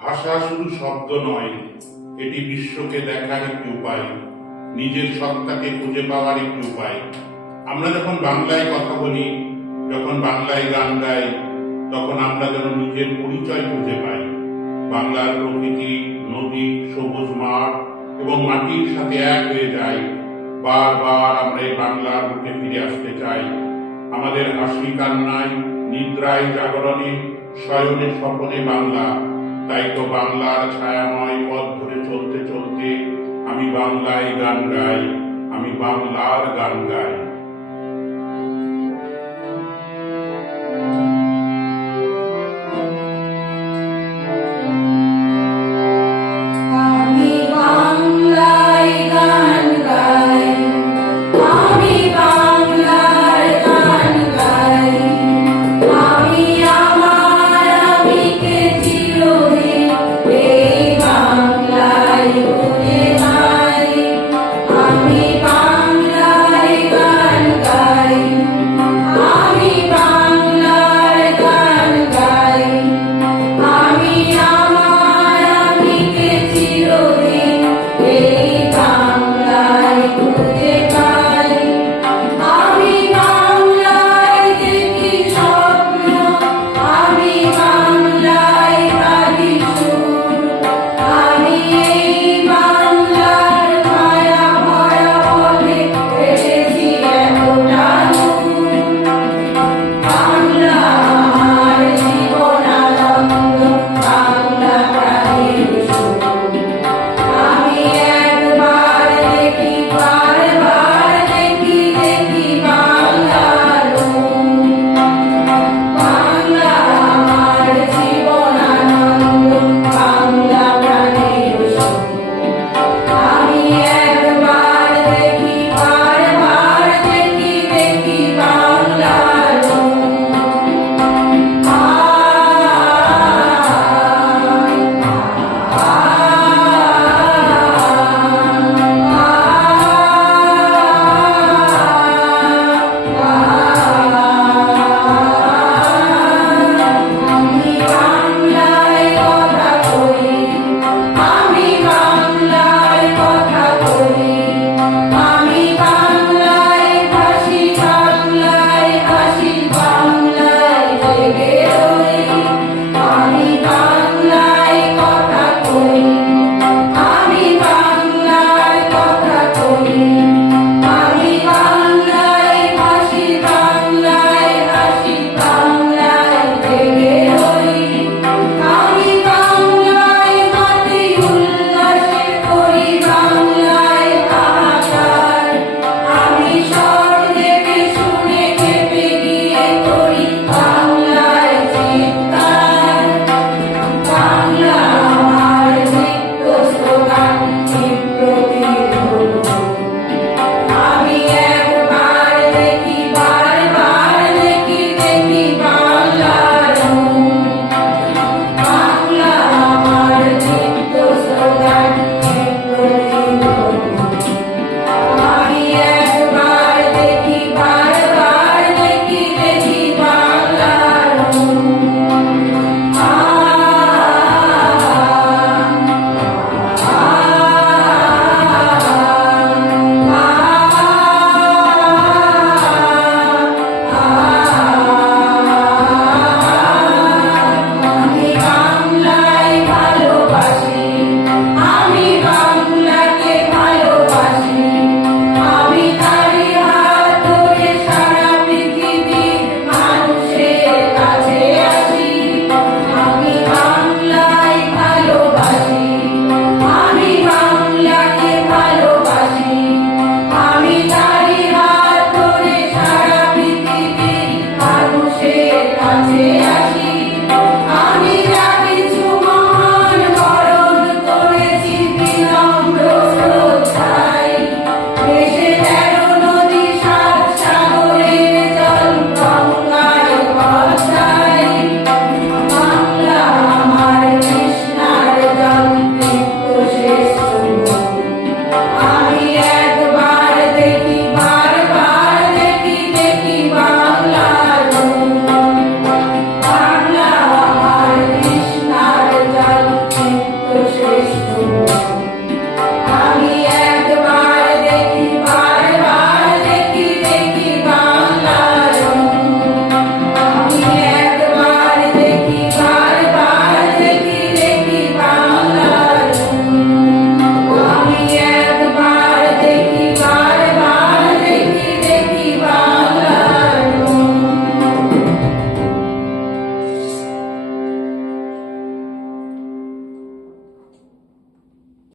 ভাষা শুধু শব্দ নয়, এটি বিশ্বকে দেখার একটি উপায়, নিজের সত্তাকে খুঁজে পাওয়ার একটি উপায়। আমরা যখন বাংলায় কথা বলি, যখন বাংলায় গান গাই, তখন আমরা যেন নিজের পরিচয় খুঁজে পাই। বাংলার প্রকৃতি, নদী, সবুজ মাঠ এবং মাটির সাথে এক হয়ে যাই বারবার আমরা এই বাংলার বুকে ফিরে আসতে চাই। আমাদের হাসি কান্নায়, নিদ্রায়, জাগরণে, শয়নে, স্বপনে বাংলা। তাই তো বাংলার ছায়াময় পথ ধরে চলতে চলতে আমি বাংলায় গান গাই, আমি বাংলার গান গাই।